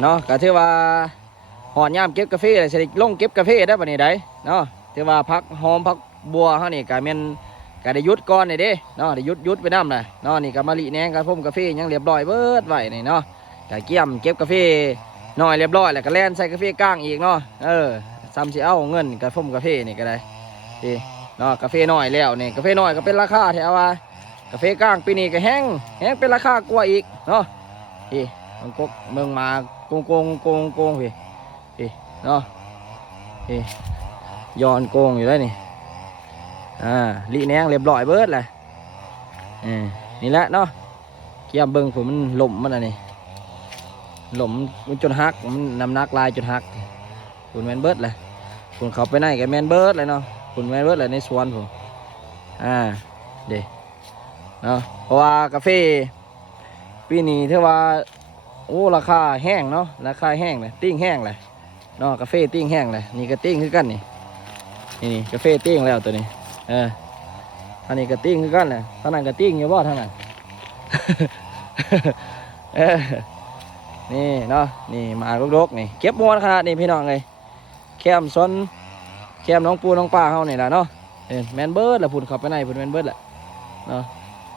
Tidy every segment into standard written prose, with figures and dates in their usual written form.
เนาะก็ถือว่าหอดยามเก็บกาแฟเลยสิได้ลงเก็บกาแฟได้บัดนี้ได้เนาะถือว่าพักหอมพักบัวเฮานี่ก็แม่นก็ได้หยุดก่อนนี่เด้เนาะได้หยุดไปนำน่ะเนาะนี่ก็มะลิแหนงกับผมกาแฟยังเรียบร้อยเบิดไว้นี่เนาะก็เกี่ยมเก็บกาแฟน้อยเรียบร้อยแล้วก็แล่นใส่กาแฟก้างอีกเนาะซ้ำสิเอาเงินกับผมกาแฟนี่ก็ได้ดีเนาะกาแฟน้อยแล้วนี่กาแฟน้อยก็เป็นราคาแถวว่ากาแฟก้างปีนี้ก็แห้งเป็นราคากว่าอีกเนาะพี่มันกเมืองมาโกงพี่เนาะพี่ย้อนโกงอยู่แล้วนี่ลีแนงเรียบร้อยเบิดเลยนี่แหละเนาะเกี่ยมเบิ้งผมมันหล่มมันอะไรนี่หล่มมันจนหักมันน้ำหนักลายจนหักคุณแมนเบิร์ดเลยคุณเขาไปไหนกับแมนเบิร์ดเลยเนาะคุณแมนเบิร์ดเลยในสวนผมเดี๋ยวเนาะเพราะว่ากาแฟปีนี้ถือว่าโอ้ราคาแห้งเนาะราคาแห้งเลยติ้งแห้งเลยเนาะกาแฟติ้งแห้งเลยนี่ก็ติ้งคือกันนี่กาแฟติ้งแล้วตัวนี้ท่านี้ก็ติ้งคือกันเลยท่านั้นก็ติ้งอยู่บ่ท่านั้น นี่เนาะนี่มาลกๆนี่เก็บมวนขนาดนี้พี่น้องเลยแคมซ้นแคมน้องปูน้องปลาเฮานี่แหละเนาะแมนเบิร์ดละพุ่นเข้าไปในพุ่นแมนเบิร์ดแหละเนาะ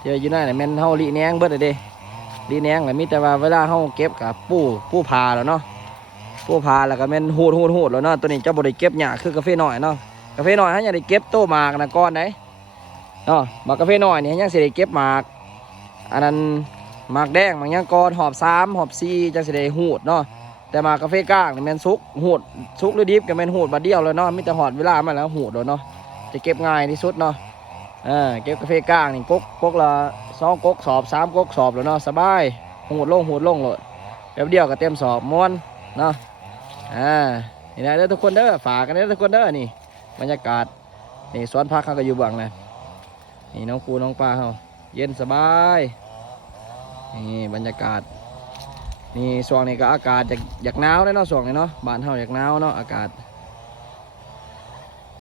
เจออยู่ไหนเนี่ยแมนเฮาลีแนงเบิร์ดเลยเด้ลีแนงเลยมีแต่ว่าเวลาเฮาเก็บกับปูพาแล้วเนาะปูพาแล้วก็แมนหูดแล้วเนาะตัวนี้เจ้าบริเก็บหยาคือกาแฟหน่อยเนาะกาแฟหน่อยฮะยังได้เก็บโตหมากนะก้อนไหนเนาะมากาแฟหน่อยนี่ยังสิได้เก็บหมากอันนั้นหมากแดงหมากยังก้อนหอบ3หอบ4จังสิได้หูดเนาะแต่มากาแฟก้างนี่แมนซุกหูดซุกหรือดิบกับแมนหูดบาดเดียวเลยเนาะมีแต่หอดเวลามาแล้วหูดเลยเนาะจะเก็บง่ายที่สุดเนาะเก็บกาแฟก้างนี่ก๊กละ2ก๊กสอบ3ก๊กสอบแล้วเนาะสบายหูดลงเลยแบบเดียวก็เต็มสอบม้วนเนาะนี่นะเด้อทุกคนเด้อฝากกันเด้อทุกคนเด้อนี่บรรยากาศนี่สวนพักเขาก็อยู่บังนะนี่น้องปูน้องปลาเขาเย็นสบายนี่บรรยากาศนี่ช่วงนี้ก็อากาศอยากหนาวเลยเนาะช่วงนี้เนาะบ้านเขาอยากหนาวเนาะอากาศ